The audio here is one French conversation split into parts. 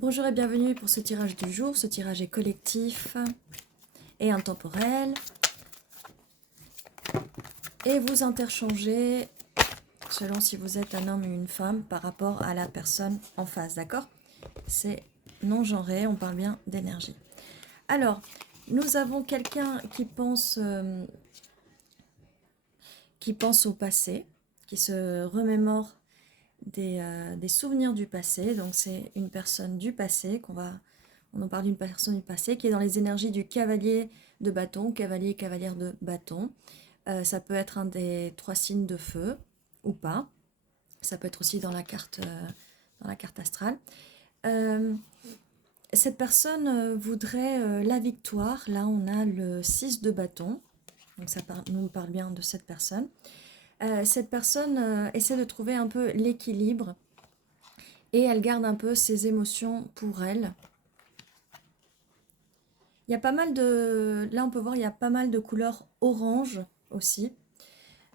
Bonjour et bienvenue pour ce tirage du jour. Ce tirage est collectif et intemporel. Et vous interchangez selon si vous êtes un homme ou une femme par rapport à la personne en face, d'accord? C'est non genré, on parle bien d'énergie. Alors, nous avons quelqu'un qui pense au passé, qui se remémore des souvenirs du passé. Donc c'est une personne du passé on en parle d'une personne du passé qui est dans les énergies du cavalier de bâton, cavalier et cavalière de bâton. Ça peut être un des 3 signes de feu ou pas. Ça peut être aussi dans la carte astrale. Cette personne voudrait la victoire. Là, on a le 6 de bâton. Donc ça nous parle bien de cette personne. Cette personne essaie de trouver un peu l'équilibre et elle garde un peu ses émotions pour elle. Il y a pas mal de... Là, on peut voir, il y a pas mal de couleurs orange aussi.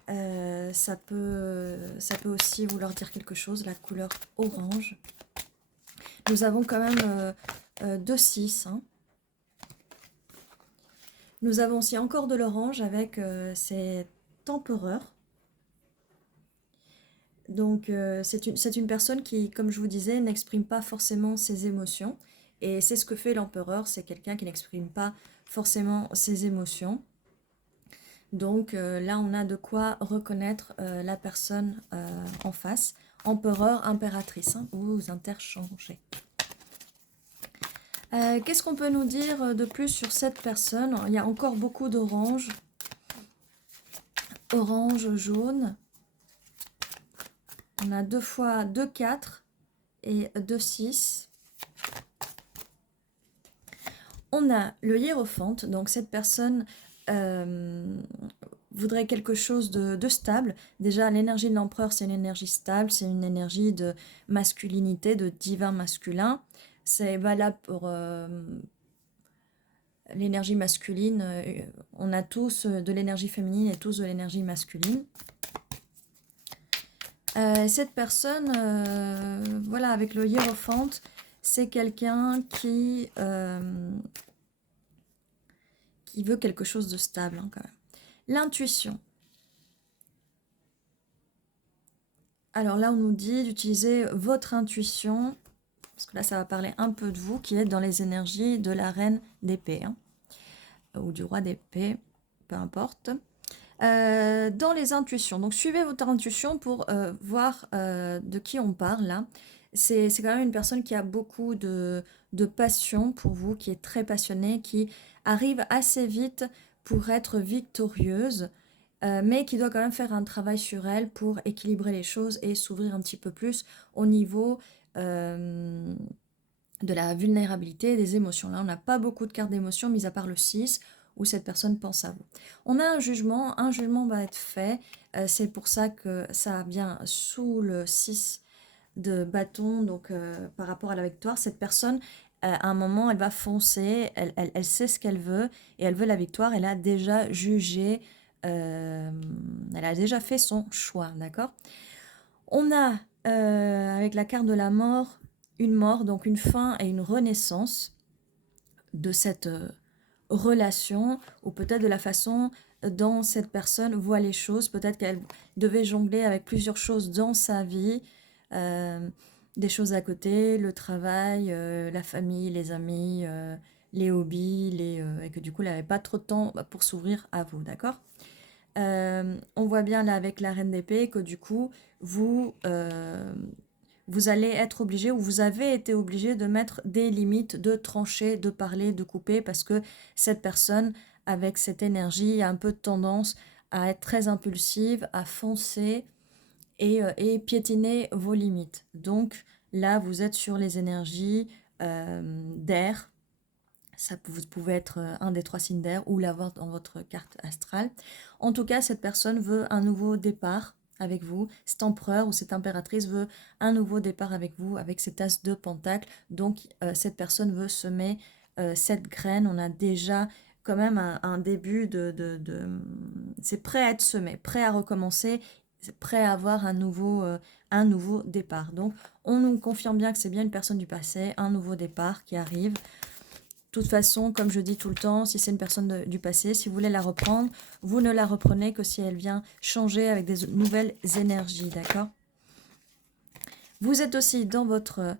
Ça peut aussi vouloir dire quelque chose, la couleur orange. Nous avons quand même 2 6. Hein. Nous avons aussi encore de l'orange avec cet empereur. Donc, c'est une personne qui, comme je vous disais, n'exprime pas forcément ses émotions. Et c'est ce que fait l'empereur, c'est quelqu'un qui n'exprime pas forcément ses émotions. Donc là, on a de quoi reconnaître la personne en face. Empereur, impératrice, hein, vous interchangez. Qu'est-ce qu'on peut nous dire de plus sur cette personne? Il y a encore beaucoup d'orange. Orange, jaune. On a 2 fois 2, 4 et 2, 6. On a le hiérophante, donc cette personne voudrait quelque chose de stable. Déjà, l'énergie de l'empereur, c'est une énergie stable, c'est une énergie de masculinité, de divin masculin. C'est valable pour l'énergie masculine. On a tous de l'énergie féminine et tous de l'énergie masculine. Cette personne, voilà, avec le hiérophante, c'est quelqu'un qui veut quelque chose de stable, hein, quand même. L'intuition. Alors là, on nous dit d'utiliser votre intuition, parce que là, ça va parler un peu de vous, qui êtes dans les énergies de la reine d'épée, hein, ou du roi d'épée, peu importe. Dans les intuitions, donc suivez votre intuition pour voir de qui on parle, là. C'est quand même une personne qui a beaucoup de passion pour vous, qui est très passionnée, qui arrive assez vite pour être victorieuse, mais qui doit quand même faire un travail sur elle pour équilibrer les choses et s'ouvrir un petit peu plus au niveau de la vulnérabilité, des émotions. Là, on n'a pas beaucoup de cartes d'émotions, mis à part le 6, où cette personne pense à vous. On a un jugement va être fait. C'est pour ça que ça vient sous le 6 de bâton, donc par rapport à la victoire. Cette personne, à un moment, elle va foncer, elle sait ce qu'elle veut, et elle veut la victoire. Elle a déjà jugé, elle a déjà fait son choix, d'accord? On a, avec la carte de la mort, une mort, donc une fin et une renaissance de cette relation, ou peut-être de la façon dont cette personne voit les choses. Peut-être qu'elle devait jongler avec plusieurs choses dans sa vie, des choses à côté, le travail, la famille, les amis, les hobbies, et que du coup elle n'avait pas trop de temps pour s'ouvrir à vous, d'accord? On voit bien là avec la reine d'épée que du coup vous allez être obligé, ou vous avez été obligé de mettre des limites, de trancher, de parler, de couper, parce que cette personne, avec cette énergie, a un peu de tendance à être très impulsive, à foncer et piétiner vos limites. Donc là, vous êtes sur les énergies d'air. Vous pouvez être un des 3 signes d'air ou l'avoir dans votre carte astrale. En tout cas, cette personne veut un nouveau départ avec vous. Cet empereur ou cette impératrice veut un nouveau départ avec vous, avec cet as de pentacle. Donc, cette personne veut semer cette graine. On a déjà quand même un début c'est prêt à être semé, prêt à recommencer, prêt à avoir un un nouveau départ. Donc, on nous confirme bien que c'est bien une personne du passé, un nouveau départ qui arrive. De toute façon, comme je dis tout le temps, si c'est une personne du passé, si vous voulez la reprendre, vous ne la reprenez que si elle vient changer avec des nouvelles énergies, d'accord? Vous êtes aussi dans votre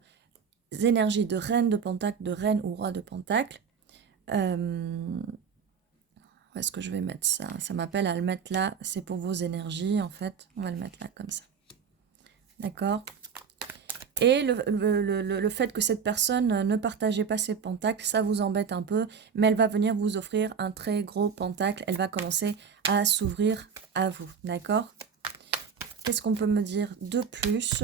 énergie de reine de pentacle, de reine ou roi de pentacle. Où est-ce que je vais mettre ça? Ça m'appelle à le mettre là, c'est pour vos énergies en fait. On va le mettre là comme ça. D'accord? Et le fait que cette personne ne partageait pas ses pentacles, ça vous embête un peu, mais elle va venir vous offrir un très gros pentacle. Elle va commencer à s'ouvrir à vous, d'accord? Qu'est-ce qu'on peut me dire de plus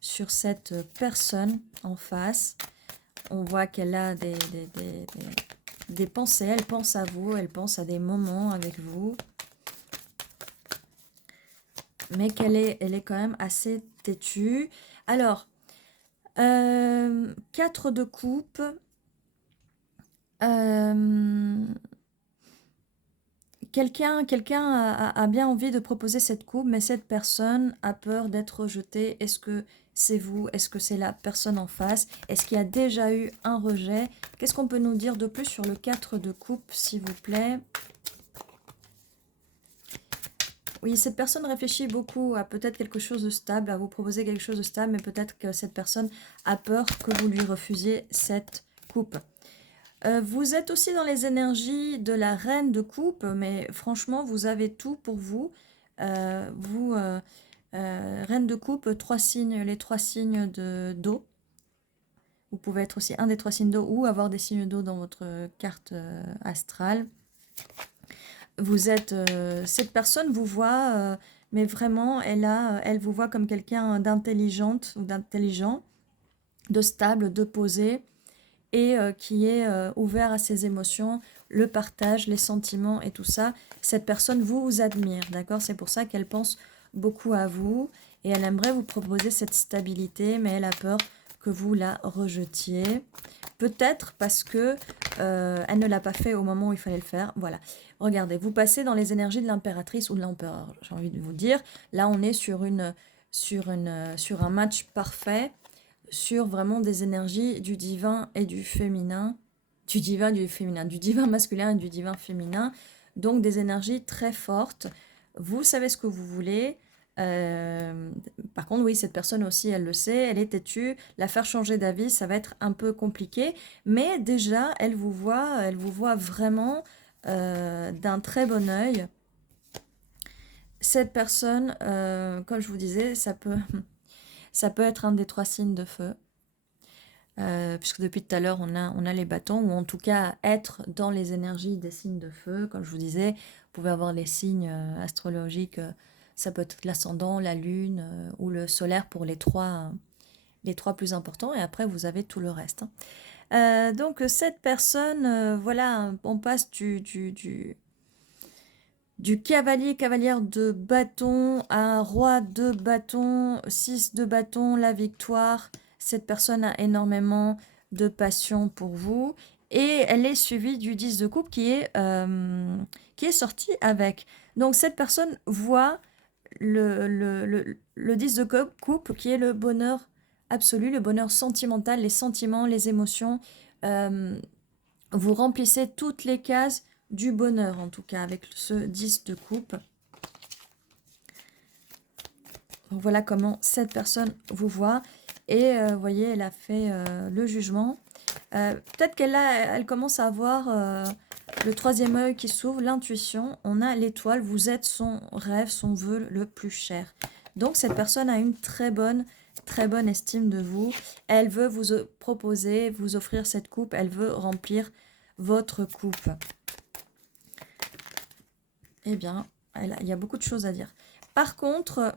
sur cette personne en face? On voit qu'elle a des pensées, elle pense à vous, elle pense à des moments avec vous. Mais elle est quand même assez têtue. Alors, 4 de coupe. Quelqu'un a bien envie de proposer cette coupe, mais cette personne a peur d'être rejetée. Est-ce que c'est vous? Est-ce que c'est la personne en face? Est-ce qu'il y a déjà eu un rejet? Qu'est-ce qu'on peut nous dire de plus sur le 4 de coupe, s'il vous plaît? Oui, cette personne réfléchit beaucoup à peut-être quelque chose de stable, à vous proposer quelque chose de stable, mais peut-être que cette personne a peur que vous lui refusiez cette coupe. Vous êtes aussi dans les énergies de la reine de coupe, mais franchement, vous avez tout pour vous. Reine de coupe, 3 signes, les 3 signes d'eau. Vous pouvez être aussi un des 3 signes d'eau ou avoir des signes d'eau dans votre carte astrale. Vous êtes, cette personne vous voit, mais vraiment, elle vous voit comme quelqu'un d'intelligente ou d'intelligent, de stable, de posé, et qui est ouvert à ses émotions, le partage, les sentiments et tout ça. Cette personne vous admire, d'accord? C'est pour ça qu'elle pense beaucoup à vous et elle aimerait vous proposer cette stabilité, mais elle a peur que vous la rejetiez. Peut-être parce que elle ne l'a pas fait au moment où il fallait le faire. Voilà. Regardez, vous passez dans les énergies de l'impératrice ou de l'empereur, j'ai envie de vous dire. Là, on est sur un match parfait, sur vraiment des énergies du divin et du féminin, du divin et du féminin, du divin masculin et du divin féminin, donc des énergies très fortes. Vous savez ce que vous voulez. Par contre, oui, cette personne aussi, elle le sait, elle est têtue. La faire changer d'avis, ça va être un peu compliqué, mais déjà, elle vous voit vraiment d'un très bon œil. Cette personne, comme je vous disais, ça peut être un des 3 signes de feu. Puisque depuis tout à l'heure, on a les bâtons, ou en tout cas être dans les énergies des signes de feu. Comme je vous disais, vous pouvez avoir les signes astrologiques, ça peut être l'ascendant, la lune ou le solaire pour les trois plus importants, et après vous avez tout le reste. Donc cette personne, voilà, on passe du cavalier, cavalière de bâton à roi de bâton, 6 de bâton, la victoire. Cette personne a énormément de passion pour vous. Et elle est suivie du 10 de coupe qui est sorti avec. Donc cette personne voit le 10 de coupe qui est le bonheur absolu, le bonheur sentimental, les sentiments, les émotions. Vous remplissez toutes les cases du bonheur, en tout cas, avec ce 10 de coupe. Donc voilà comment cette personne vous voit. Et vous voyez, elle a fait le jugement. Peut-être elle commence à avoir le 3e œil qui s'ouvre, l'intuition. On a l'étoile, vous êtes son rêve, son vœu le plus cher. Donc cette personne a une très bonne estime de vous. Elle veut vous proposer, vous offrir cette coupe. Elle veut remplir votre coupe. Eh bien, il y a beaucoup de choses à dire. Par contre,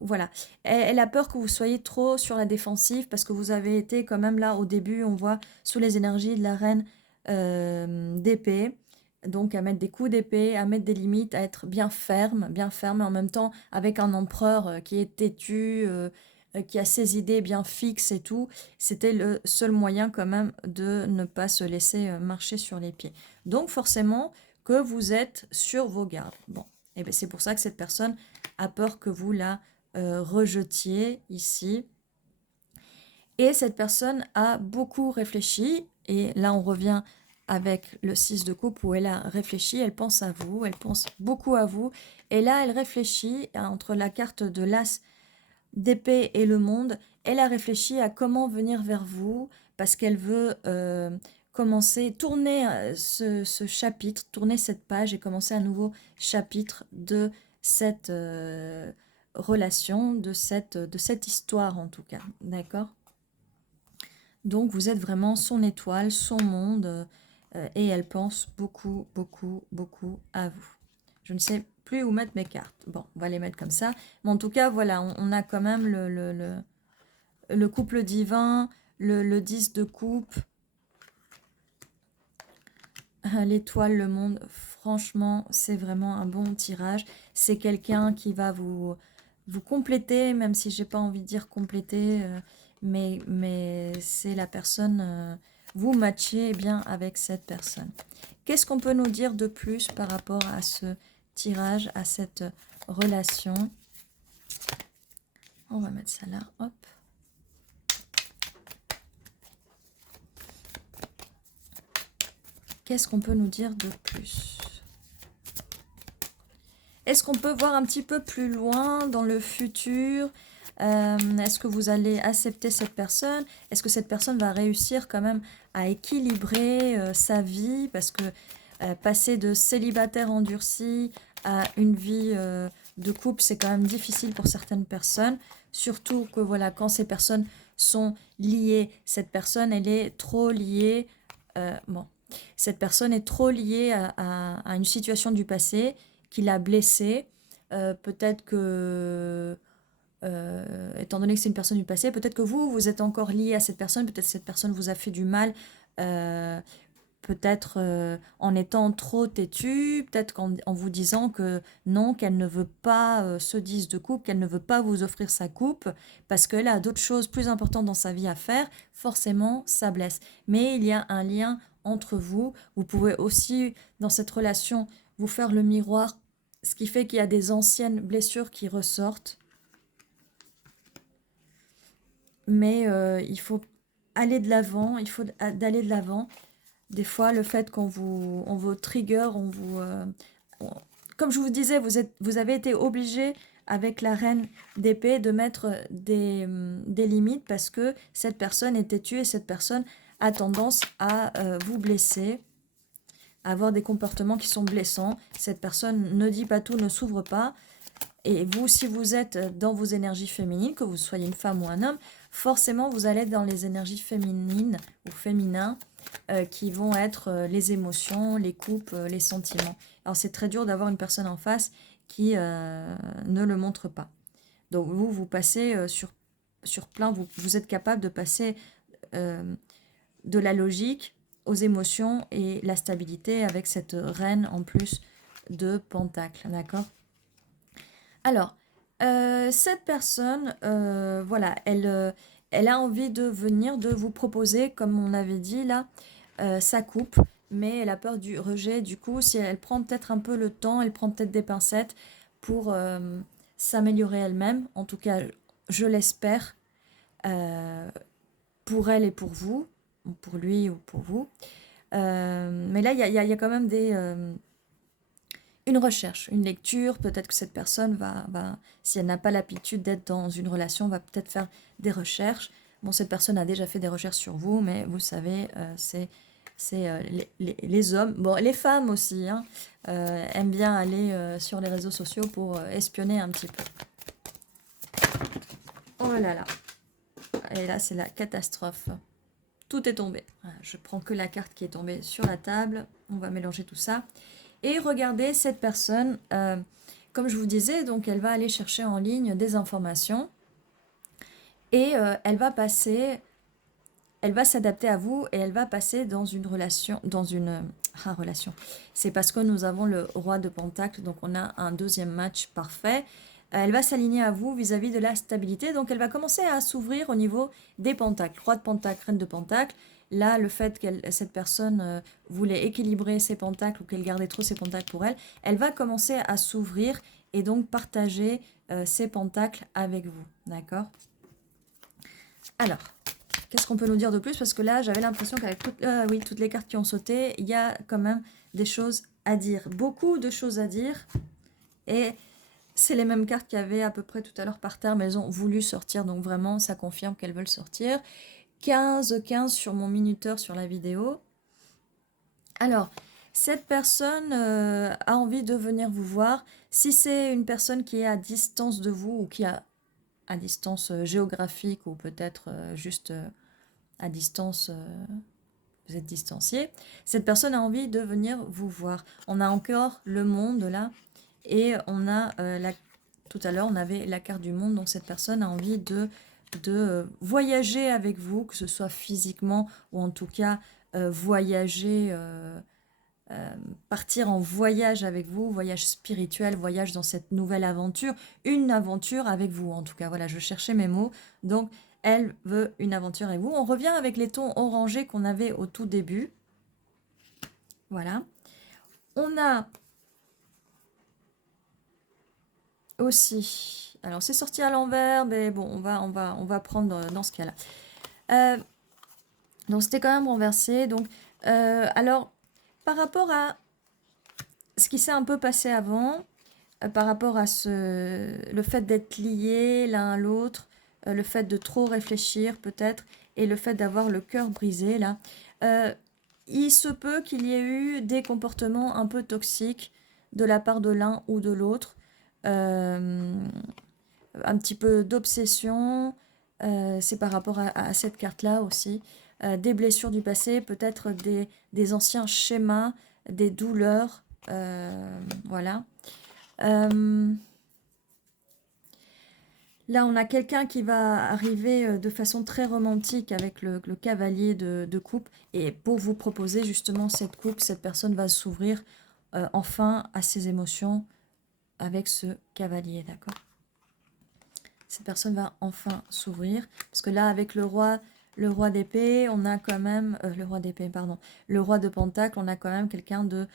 voilà, elle a peur que vous soyez trop sur la défensive parce que vous avez été quand même là au début, on voit sous les énergies de la reine d'épée. Donc à mettre des coups d'épée, à mettre des limites, à être bien ferme, mais en même temps avec un empereur qui est têtu, qui a ses idées bien fixes et tout. C'était le seul moyen quand même de ne pas se laisser marcher sur les pieds. Donc forcément que vous êtes sur vos gardes. Bon, Et bien c'est pour ça que cette personne a peur que vous la rejetiez ici. Et cette personne a beaucoup réfléchi, et là on revient avec le 6 de coupe où elle a réfléchi, elle pense à vous, elle pense beaucoup à vous, et là elle réfléchit entre la carte de l'As d'épée et le monde, elle a réfléchi à comment venir vers vous, parce qu'elle veut commencer, tourner ce chapitre, tourner cette page et commencer un nouveau chapitre de cette relation, de cette histoire en tout cas, d'accord? Donc vous êtes vraiment son étoile, son monde, et elle pense beaucoup, beaucoup, beaucoup à vous. Je ne sais plus où mettre mes cartes. Bon, on va les mettre comme ça. Mais en tout cas, voilà, on a quand même le couple divin, le 10 de coupe, l'étoile, le monde. Franchement, c'est vraiment un bon tirage. C'est quelqu'un qui va vous compléter, même si j'ai pas envie de dire compléter, mais c'est la personne, vous matchez bien avec cette personne. Qu'est-ce qu'on peut nous dire de plus par rapport à ce tirage, à cette relation? On va mettre ça là, hop. Qu'est-ce qu'on peut nous dire de plus? Est-ce qu'on peut voir un petit peu plus loin dans le futur? Est-ce que vous allez accepter cette personne? Est-ce que cette personne va réussir quand même à équilibrer sa vie? Parce que passer de célibataire endurci à une vie de couple, c'est quand même difficile pour certaines personnes. Surtout que voilà, quand ces personnes sont liées, cette personne, elle est trop liée. Bon, cette personne est trop liée à une situation du passé qui l'a blessée. Peut-être que, étant donné que c'est une personne du passé, peut-être que vous êtes encore lié à cette personne, peut-être que cette personne vous a fait du mal, peut-être en étant trop têtu, peut-être en vous disant que non, qu'elle ne veut pas ce 10 de coupe, qu'elle ne veut pas vous offrir sa coupe, parce qu'elle a d'autres choses plus importantes dans sa vie à faire, forcément, ça blesse. Mais il y a un lien entre vous. Vous pouvez aussi, dans cette relation, vous faire le miroir, ce qui fait qu'il y a des anciennes blessures qui ressortent. Mais il faut aller de l'avant, il faut d'aller de l'avant. Des fois, le fait qu'on vous trigger, comme je vous disais, vous avez été obligé avec la reine d'épée de mettre des limites parce que cette personne est têtue et cette personne a tendance à vous blesser, à avoir des comportements qui sont blessants. Cette personne ne dit pas tout, ne s'ouvre pas. Et vous, si vous êtes dans vos énergies féminines, que vous soyez une femme ou un homme, forcément, vous allez être dans les énergies féminines ou féminins qui vont être les émotions, les coupes, les sentiments. Alors, c'est très dur d'avoir une personne en face qui ne le montre pas. Donc, vous passez sur plein, vous êtes capable de passer de la logique aux émotions et la stabilité avec cette reine en plus de pentacles, d'accord? Alors, cette personne, voilà, elle a envie de venir, de vous proposer, comme on avait dit là, sa coupe, mais elle a peur du rejet. Du coup, si elle prend peut-être un peu le temps, elle prend peut-être des pincettes pour s'améliorer elle-même. En tout cas, je l'espère, pour elle et pour vous, ou pour lui ou pour vous. Mais là, il y a quand même une recherche, une lecture. Peut-être que cette personne si elle n'a pas l'habitude d'être dans une relation, va peut-être faire des recherches. Bon, cette personne a déjà fait des recherches sur vous, mais vous savez, c'est les hommes, bon, les femmes aussi, hein, aiment bien aller sur les réseaux sociaux pour espionner un petit peu. Oh là là. Et là, c'est la catastrophe. Tout est tombé. Voilà, je prends que la carte qui est tombée sur la table. On va mélanger tout ça. Et regardez cette personne, comme je vous disais, donc elle va aller chercher en ligne des informations et elle va s'adapter à vous et elle va passer dans une relation, relation. C'est parce que nous avons le roi de Pentacle, donc on a un deuxième match parfait. elle va s'aligner à vous vis-à-vis de la stabilité. Donc, elle va commencer à s'ouvrir au niveau des pentacles. Roi de pentacle, reine de pentacle. Là, le fait que cette personne voulait équilibrer ses pentacles ou qu'elle gardait trop ses pentacles pour elle, elle va commencer à s'ouvrir et donc partager ses pentacles avec vous. D'accord? Alors, qu'est-ce qu'on peut nous dire de plus? Parce que là, j'avais l'impression qu'avec toutes les cartes qui ont sauté, il y a quand même des choses à dire. Beaucoup de choses à dire. Et c'est les mêmes cartes qu'il y avait à peu près tout à l'heure par terre, mais elles ont voulu sortir. Donc vraiment, ça confirme qu'elles veulent sortir. 15 sur mon minuteur sur la vidéo. Alors, cette personne a envie de venir vous voir. Si c'est une personne qui est à distance de vous ou qui a à distance géographique ou peut-être juste à distance, vous êtes distancié, cette personne a envie de venir vous voir. On a encore le monde là et on a tout à l'heure on avait la carte du monde, donc cette personne a envie de voyager avec vous, que ce soit physiquement ou en tout cas voyager, partir en voyage avec vous, voyage spirituel, voyage dans cette nouvelle aventure, une aventure avec vous en tout cas. Voilà, je cherchais mes mots. Donc, elle veut une aventure avec vous. On revient avec les tons orangés qu'on avait au tout début. Voilà. On a aussi... Alors, c'est sorti à l'envers, mais bon, on va prendre dans ce cas-là. Donc, c'était quand même renversé. Donc, alors, par rapport à ce qui s'est un peu passé avant, par rapport à le fait d'être liés l'un à l'autre, le fait de trop réfléchir peut-être, et le fait d'avoir le cœur brisé, là, il se peut qu'il y ait eu des comportements un peu toxiques de la part de l'un ou de l'autre, un petit peu d'obsession, c'est par rapport à cette carte-là aussi, des blessures du passé, peut-être des anciens schémas, des douleurs, voilà. Là, on a quelqu'un qui va arriver de façon très romantique avec le cavalier de coupe. Et pour vous proposer justement cette coupe, cette personne va s'ouvrir enfin à ses émotions avec ce cavalier, d'accord? Cette personne va enfin s'ouvrir. Parce que là, avec le roi d'épée, on a quand même... le roi d'épée, pardon. Le roi de pentacle, on a quand même quelqu'un de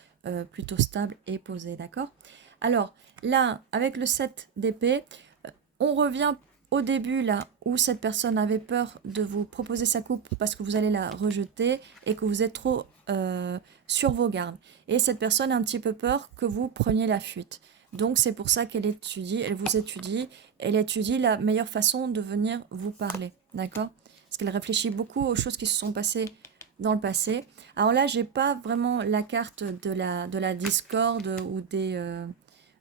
plutôt stable et posé, d'accord? Alors, là, avec le 7 d'épée... On revient au début là où cette personne avait peur de vous proposer sa coupe parce que vous allez la rejeter et que vous êtes trop sur vos gardes. Et cette personne a un petit peu peur que vous preniez la fuite. Donc c'est pour ça qu'elle étudie, elle étudie la meilleure façon de venir vous parler. D'accord? Parce qu'elle réfléchit beaucoup aux choses qui se sont passées dans le passé. Alors là, j'ai pas vraiment la carte de la discorde ou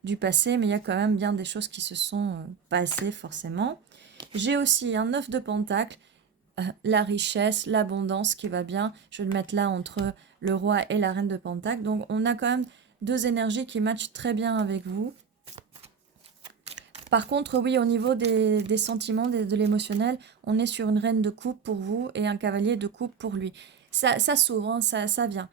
du passé, mais il y a quand même bien des choses qui se sont passées forcément. J'ai aussi un 9 de pentacle, la richesse, l'abondance qui va bien. Je vais le mettre là entre le roi et la reine de pentacle. Donc on a quand même deux énergies qui matchent très bien avec vous. Par contre, oui, au niveau des sentiments, de l'émotionnel, on est sur une reine de coupe pour vous et un cavalier de coupe pour lui. Ça s'ouvre, hein, ça vient.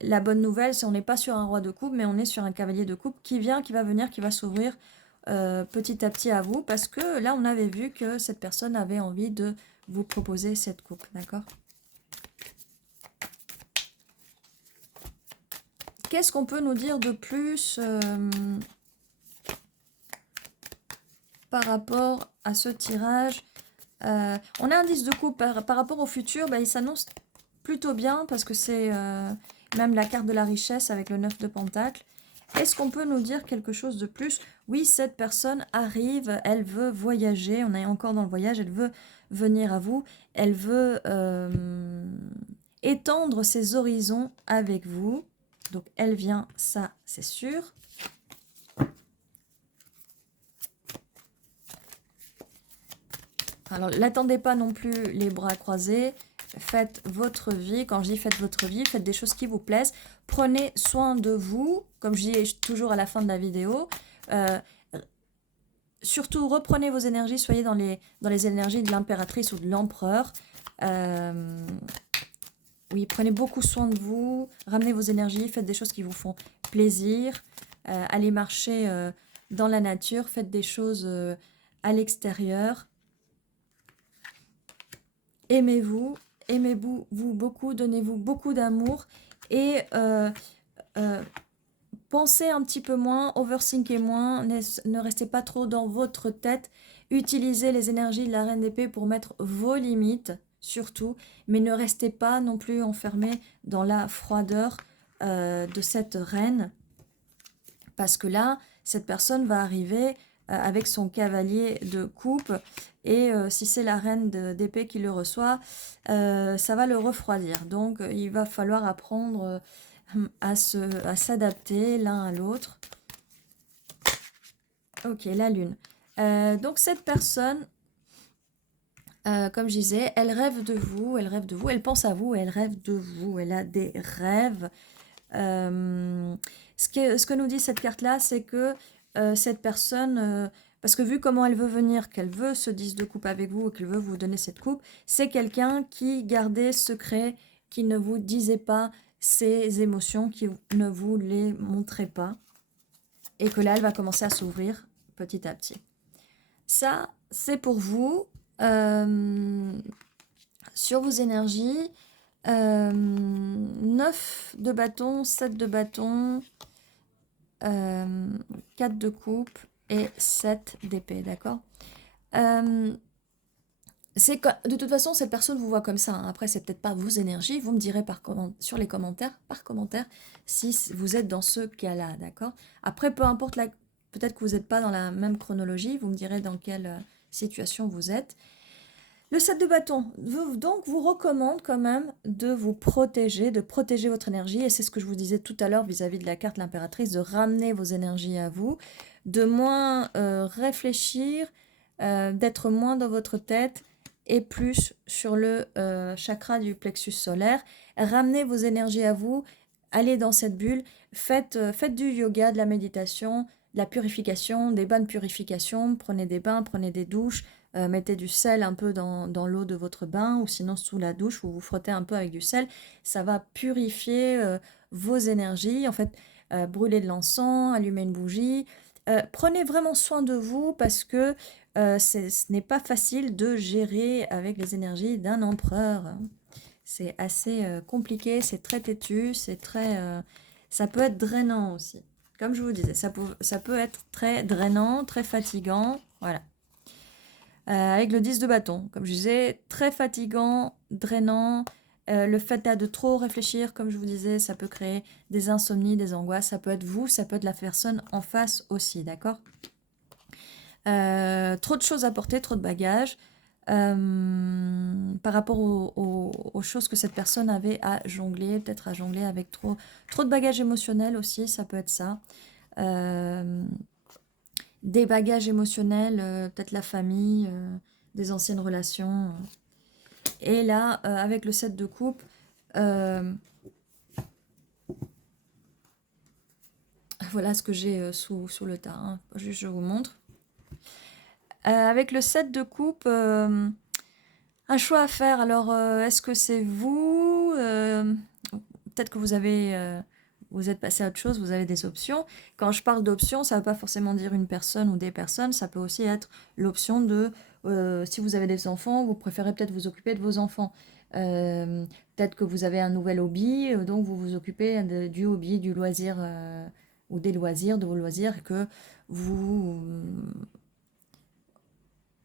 La bonne nouvelle, c'est qu'on n'est pas sur un roi de coupe, mais on est sur un cavalier de coupe qui va venir, qui va s'ouvrir petit à petit à vous. Parce que là, on avait vu que cette personne avait envie de vous proposer cette coupe, d'accord? Qu'est-ce qu'on peut nous dire de plus par rapport à ce tirage? On a un 10 de coupe par rapport au futur, il s'annonce plutôt bien parce que c'est même la carte de la richesse avec le 9 de pentacle. Est-ce qu'on peut nous dire quelque chose de plus? Oui, cette personne arrive, elle veut voyager, on est encore dans le voyage, elle veut venir à vous, elle veut étendre ses horizons avec vous. Donc elle vient, ça c'est sûr. Alors, n'attendez pas non plus les bras croisés. Faites votre vie. Quand je dis faites votre vie, faites des choses qui vous plaisent. Prenez soin de vous, comme je dis toujours à la fin de la vidéo. Surtout, reprenez vos énergies. Soyez dans les énergies de l'impératrice ou de l'empereur. Oui, prenez beaucoup soin de vous. Ramenez vos énergies. Faites des choses qui vous font plaisir. Allez marcher dans la nature, faites des choses à l'extérieur. Aimez-vous, aimez-vous beaucoup, donnez-vous beaucoup d'amour et pensez un petit peu moins, overthinkez moins, ne restez pas trop dans votre tête. Utilisez les énergies de la Reine d'épée pour mettre vos limites, surtout, mais ne restez pas non plus enfermé dans la froideur de cette reine, parce que là, cette personne va arriver avec son cavalier de coupe, et si c'est la reine d'épée qui le reçoit, ça va le refroidir. Donc, il va falloir apprendre à s'adapter l'un à l'autre. Ok, la lune. Donc, cette personne, comme je disais, elle rêve de vous, elle pense à vous, elle rêve de vous, elle a des rêves. Ce que nous dit cette carte-là, c'est que cette personne, parce que vu comment elle veut venir, qu'elle veut ce 10 de coupe avec vous et qu'elle veut vous donner cette coupe, c'est quelqu'un qui gardait secret, qui ne vous disait pas ses émotions, qui ne vous les montrait pas, et que là, elle va commencer à s'ouvrir petit à petit. Ça, c'est pour vous. Sur vos énergies, 9 de bâton, 7 de bâton, 4 de coupe et 7 d'épée, d'accord. De toute façon, cette personne vous voit comme ça. Hein. Après, c'est peut-être pas vos énergies. Vous me direz sur les commentaires, par commentaire, si vous êtes dans ce cas-là, d'accord. Après, peu importe, peut-être que vous n'êtes pas dans la même chronologie. Vous me direz dans quelle situation vous êtes. Le 7 de bâton, donc, vous recommande quand même de vous protéger, de protéger votre énergie. Et c'est ce que je vous disais tout à l'heure vis-à-vis de la carte l'impératrice, de ramener vos énergies à vous, de moins réfléchir, d'être moins dans votre tête et plus sur le chakra du plexus solaire. Ramenez vos énergies à vous, allez dans cette bulle, faites du yoga, de la méditation, de la purification, des bains de purification, prenez des bains, prenez des douches, mettez du sel un peu dans l'eau de votre bain ou sinon sous la douche, vous vous frottez un peu avec du sel. Ça va purifier vos énergies. En fait, brûlez de l'encens, allumez une bougie. Prenez vraiment soin de vous parce que ce n'est pas facile de gérer avec les énergies d'un empereur. C'est assez compliqué, c'est très têtu, ça peut être drainant aussi. Comme je vous disais, ça peut être très drainant, très fatigant. Voilà. Avec le 10 de bâton, comme je disais, très fatigant, drainant. Le fait de trop réfléchir, comme je vous disais, ça peut créer des insomnies, des angoisses. Ça peut être vous, ça peut être la personne en face aussi, d'accord. Trop de choses à porter, trop de bagages. Par rapport aux choses que cette personne avait à jongler, peut-être à jongler avec trop de bagages émotionnels aussi, ça peut être ça. Des bagages émotionnels, peut-être la famille, des anciennes relations. Et là, avec le 7 de coupe, voilà ce que j'ai sous le tas. Hein. Je vous montre. Avec le 7 de coupe, un choix à faire. Alors, est-ce que c'est vous peut-être que vous êtes passé à autre chose, vous avez des options. Quand je parle d'options, ça ne veut pas forcément dire une personne ou des personnes, ça peut aussi être l'option de, si vous avez des enfants, vous préférez peut-être vous occuper de vos enfants. Peut-être que vous avez un nouvel hobby, donc vous vous occupez du hobby, du loisir, ou des loisirs, de vos loisirs, que vous...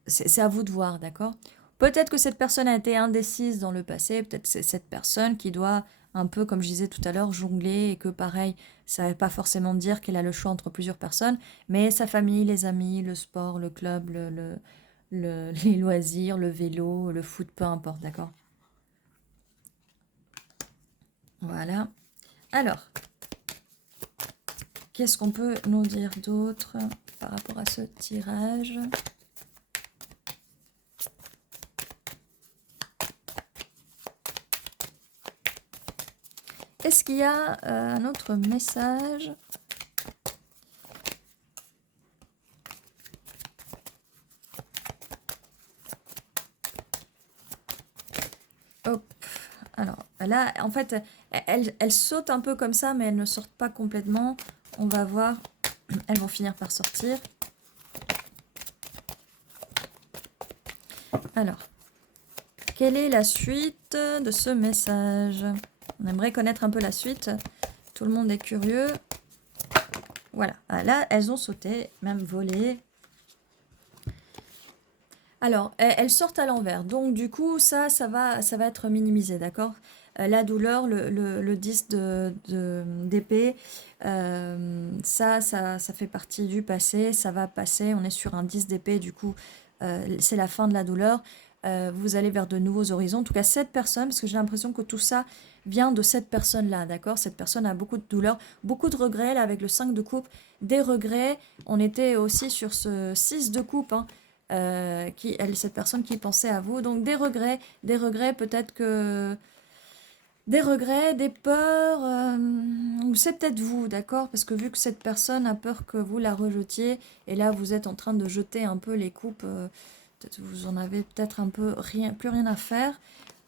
C'est à vous de voir, d'accord? Peut-être que cette personne a été indécise dans le passé, peut-être que c'est cette personne qui doit un peu, comme je disais tout à l'heure, jongler et que pareil, ça ne veut pas forcément dire qu'elle a le choix entre plusieurs personnes, mais sa famille, les amis, le sport, le club, les loisirs, le vélo, le foot, peu importe, d'accord? Voilà. Alors, qu'est-ce qu'on peut nous dire d'autre par rapport à ce tirage ? Est-ce qu'il y a un autre message ? Hop. Alors là, en fait, elle saute un peu comme ça, mais elle ne saute pas complètement. On va voir elles vont finir par sortir. Alors, quelle est la suite de ce message? On aimerait connaître un peu la suite. Tout le monde est curieux. Voilà, ah, là, elles ont sauté, même volé. Alors, elles sortent à l'envers. Donc, du coup, ça va être minimisé, d'accord? La douleur, le 10 d'épée, ça fait partie du passé. Ça va passer. On est sur un 10 d'épée, du coup, c'est la fin de la douleur. Vous allez vers de nouveaux horizons. En tout cas, cette personne, parce que j'ai l'impression que tout ça vient de cette personne-là, d'accord? Cette personne a beaucoup de douleur, beaucoup de regrets, là, avec le 5 de coupe. Des regrets. On était aussi sur ce 6 de coupe, hein. Cette personne qui pensait à vous. Donc des regrets peut-être que... Des regrets, des peurs, ou c'est peut-être vous, d'accord? Parce que vu que cette personne a peur que vous la rejetiez, et là vous êtes en train de jeter un peu les coupes, vous en avez peut-être un peu plus rien à faire,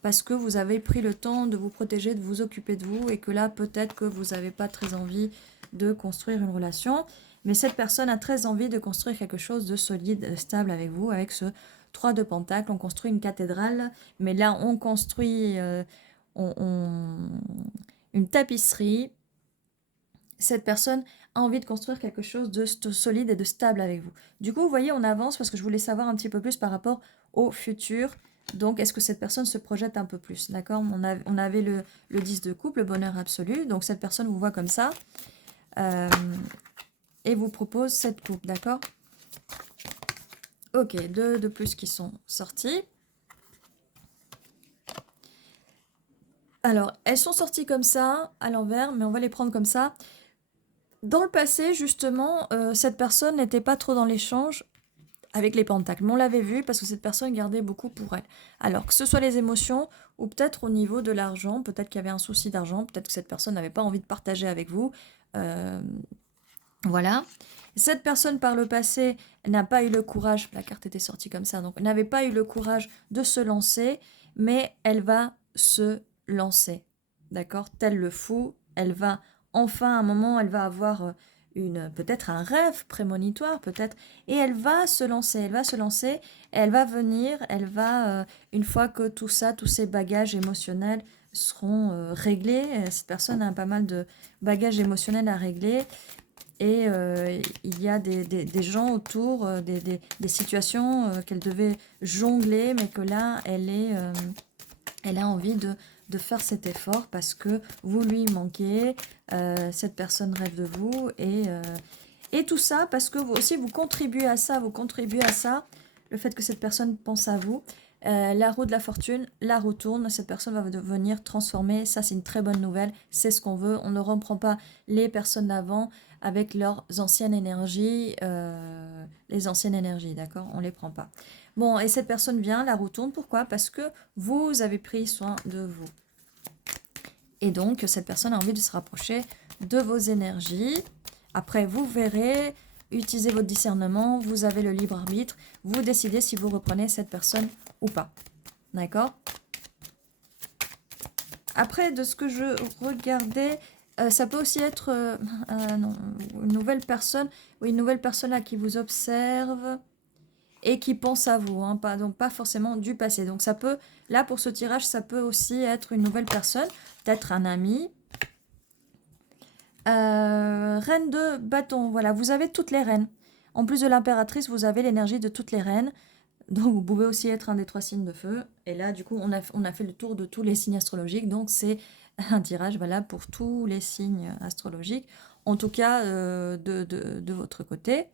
parce que vous avez pris le temps de vous protéger, de vous occuper de vous, et que là peut-être que vous n'avez pas très envie de construire une relation. Mais cette personne a très envie de construire quelque chose de solide, de stable avec vous, avec ce 3 de Pentacle. On construit une cathédrale, mais là on construit une tapisserie. Cette personne a envie de construire quelque chose de solide et de stable avec vous. Du coup, vous voyez, on avance parce que je voulais savoir un petit peu plus par rapport au futur. Donc, est-ce que cette personne se projette un peu plus? D'accord? On avait le 10 de coupe, le bonheur absolu. Donc, cette personne vous voit comme ça. Et vous propose cette coupe, d'accord? Ok, deux de plus qui sont sortis. Alors, elles sont sorties comme ça, à l'envers, mais on va les prendre comme ça. Dans le passé, justement, cette personne n'était pas trop dans l'échange avec les pentacles. Mais on l'avait vu parce que cette personne gardait beaucoup pour elle. Alors, que ce soit les émotions ou peut-être au niveau de l'argent, peut-être qu'il y avait un souci d'argent, peut-être que cette personne n'avait pas envie de partager avec vous. Voilà. Cette personne, par le passé, n'a pas eu le courage, la carte était sortie comme ça, donc n'avait pas eu le courage de se lancer, mais elle va se lancer. D'accord? Tel le fou, elle va enfin, à un moment, elle va avoir peut-être un rêve prémonitoire, peut-être, et elle va se lancer, elle va venir, une fois que tout ça, tous ces bagages émotionnels seront réglés, cette personne a pas mal de bagages émotionnels à régler, et il y a des gens autour, des situations qu'elle devait jongler, mais que là, elle a envie de faire cet effort parce que vous lui manquez, cette personne rêve de vous, et tout ça parce que vous aussi, vous contribuez à ça, le fait que cette personne pense à vous. La roue de la fortune, la roue tourne, cette personne va devenir transformée, ça c'est une très bonne nouvelle, c'est ce qu'on veut, on ne reprend pas les personnes d'avant avec leurs anciennes énergies, d'accord, on les prend pas. Bon, et cette personne vient, la roue tourne, pourquoi? Parce que vous avez pris soin de vous. Et donc, cette personne a envie de se rapprocher de vos énergies. Après, vous verrez, utilisez votre discernement, vous avez le libre arbitre, vous décidez si vous reprenez cette personne ou pas. D'accord? Après, de ce que je regardais, ça peut aussi être non, une nouvelle personne, oui, une nouvelle personne là qui vous observe et qui pense à vous, hein, donc pas forcément du passé. Donc ça peut, là pour ce tirage, ça peut aussi être une nouvelle personne, peut-être un ami. Reine de bâton, voilà, vous avez toutes les reines. En plus de l'impératrice, vous avez l'énergie de toutes les reines. Donc vous pouvez aussi être un des 3 signes de feu. Et là, du coup, on a fait le tour de tous les signes astrologiques. Donc c'est un tirage valable pour tous les signes astrologiques. En tout cas, de votre côté.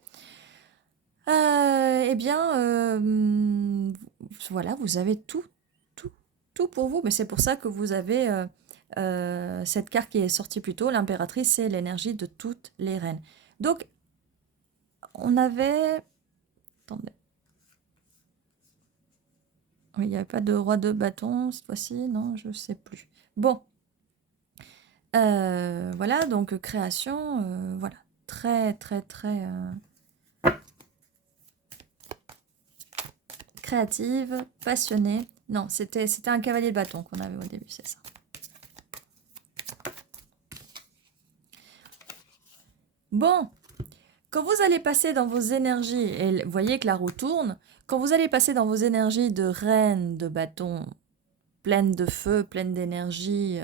Eh bien, voilà, vous avez tout pour vous. Mais c'est pour ça que vous avez cette carte qui est sortie plus tôt. L'impératrice, c'est l'énergie de toutes les reines. Donc, on avait... Attendez. Oui, il n'y avait pas de roi de bâton cette fois-ci, non, je ne sais plus. Bon. Voilà, donc création, voilà. Très, très, très... créative, passionnée. Non, c'était un cavalier de bâton qu'on avait au début, c'est ça. Bon, Quand vous allez passer dans vos énergies, et vous voyez que la roue tourne, quand vous allez passer dans vos énergies de reine, de bâton, pleine de feu, pleine d'énergie,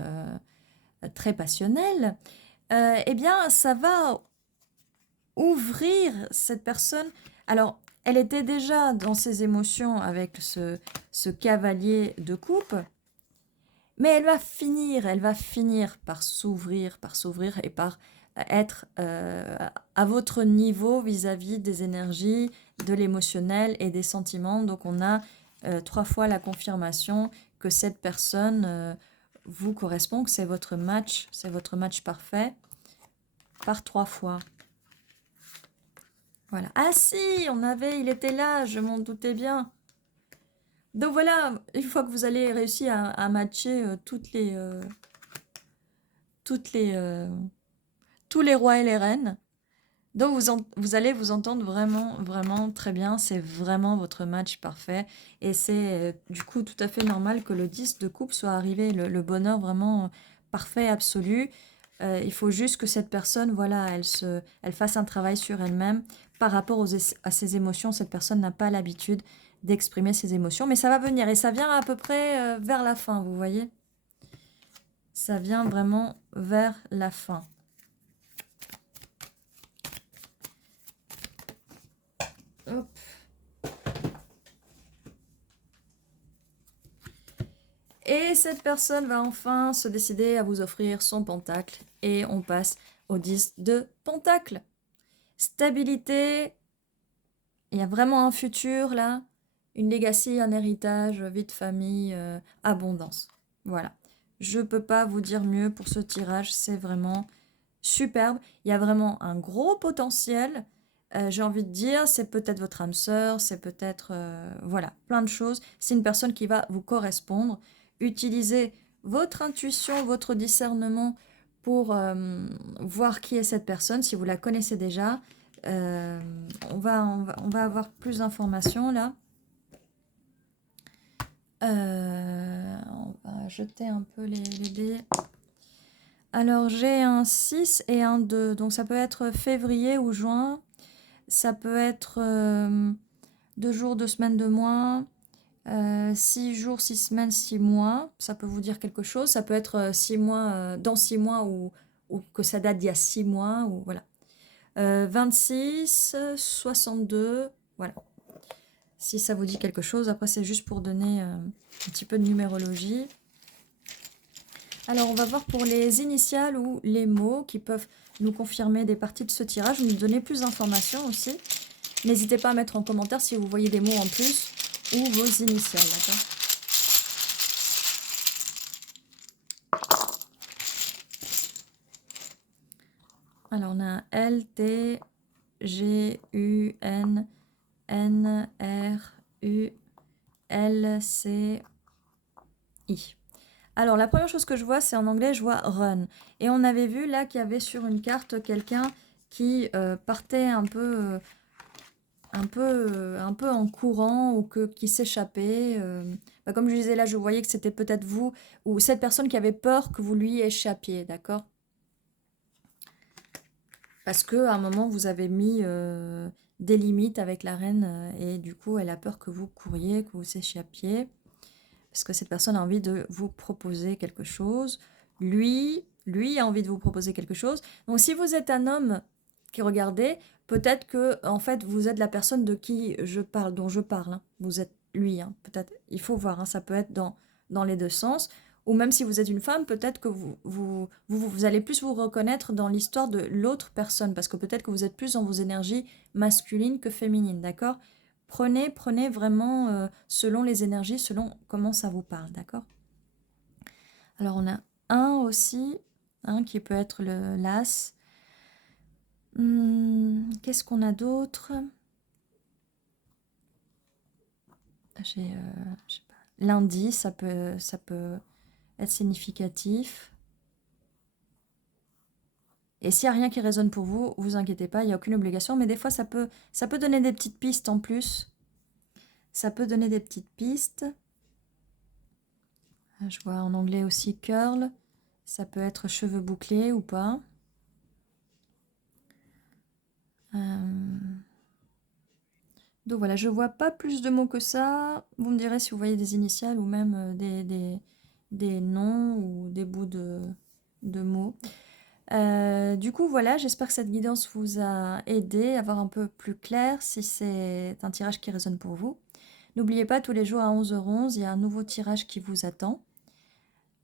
très passionnelle, eh bien, ça va ouvrir cette personne. Alors, elle était déjà dans ses émotions avec ce cavalier de coupe, mais elle va finir par s'ouvrir et par être à votre niveau vis-à-vis des énergies, de l'émotionnel et des sentiments. Donc, on a 3 fois la confirmation que cette personne vous correspond, que c'est votre match parfait, par 3 fois. Voilà. Ah si, il était là, je m'en doutais bien. Donc voilà, une fois que vous allez réussir à matcher toutes les, tous les rois et les reines, donc vous allez vous entendre vraiment, vraiment très bien. C'est vraiment votre match parfait. Et c'est du coup tout à fait normal que le 10 de coupe soit arrivé, le bonheur vraiment parfait, absolu. Il faut juste que cette personne, voilà, elle fasse un travail sur elle-même par rapport à ses émotions. Cette personne n'a pas l'habitude d'exprimer ses émotions, mais ça va venir. Et ça vient à peu près vers la fin, vous voyez. Ça vient vraiment vers la fin. Hop. Et cette personne va enfin se décider à vous offrir son pentacle. Et on passe au 10 de pentacle. Stabilité. Il y a vraiment un futur là. Une legacy, un héritage, vie de famille, abondance. Voilà. Je ne peux pas vous dire mieux pour ce tirage. C'est vraiment superbe. Il y a vraiment un gros potentiel. J'ai envie de dire, c'est peut-être votre âme sœur, c'est peut-être, voilà, plein de choses. C'est une personne qui va vous correspondre. Utilisez votre intuition, votre discernement pour voir qui est cette personne, si vous la connaissez déjà. On va avoir plus d'informations là. On va jeter un peu les dés. Alors, j'ai un 6 et un 2. Donc, ça peut être février ou juin. Ça peut être 2 jours, 2 semaines de mois. 6 jours, 6 semaines, 6 mois. Ça peut vous dire quelque chose. Ça peut être 6 mois, dans 6 mois ou que ça date d'il y a 6 mois. Ou, voilà. 26, 62. Voilà. Si ça vous dit quelque chose. Après, c'est juste pour donner un petit peu de numérologie. Alors, on va voir pour les initiales ou les mots qui peuvent nous confirmer des parties de ce tirage, nous donner plus d'informations aussi. N'hésitez pas à mettre en commentaire si vous voyez des mots en plus ou vos initiales, d'accord ? Alors, on a un L, T, G, U, N, N, R, U, L, C, I. Alors, la première chose que je vois, c'est en anglais, je vois run. Et on avait vu là qu'il y avait sur une carte quelqu'un qui partait un peu en courant ou qui s'échappait. Comme je disais là, je voyais que c'était peut-être vous ou cette personne qui avait peur que vous lui échappiez, d'accord? Parce qu'à un moment, vous avez mis des limites avec la reine et du coup, elle a peur que vous couriez, que vous échappiez. Parce que cette personne a envie de vous proposer quelque chose. Lui a envie de vous proposer quelque chose. Donc, si vous êtes un homme qui regardez, peut-être que en fait, vous êtes la personne de qui je parle, dont je parle. Hein. Vous êtes lui, hein. Peut-être. Il faut voir. Hein. Ça peut être dans les deux sens. Ou même si vous êtes une femme, peut-être que vous allez plus vous reconnaître dans l'histoire de l'autre personne, parce que peut-être que vous êtes plus dans vos énergies masculines que féminines, d'accord? Prenez vraiment selon les énergies, selon comment ça vous parle, d'accord? Alors, on a un aussi, qui peut être l'as. Qu'est-ce qu'on a d'autre? J'ai, je sais pas. Lundi, ça peut être significatif. Et s'il n'y a rien qui résonne pour vous, vous inquiétez pas, il n'y a aucune obligation. Mais des fois, ça peut donner des petites pistes en plus. Ça peut donner des petites pistes. Je vois en anglais aussi curl. Ça peut être cheveux bouclés ou pas. Donc voilà, je vois pas plus de mots que ça. Vous me direz si vous voyez des initiales ou même des noms ou des bouts de mots. Du coup, voilà, j'espère que cette guidance vous a aidé à voir un peu plus clair si c'est un tirage qui résonne pour vous. N'oubliez pas, tous les jours à 11h11, il y a un nouveau tirage qui vous attend.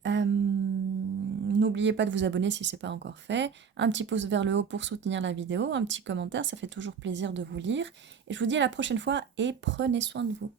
N'oubliez pas de vous abonner si ce n'est pas encore fait. Un petit pouce vers le haut pour soutenir la vidéo, un petit commentaire, ça fait toujours plaisir de vous lire. Et je vous dis à la prochaine fois et prenez soin de vous.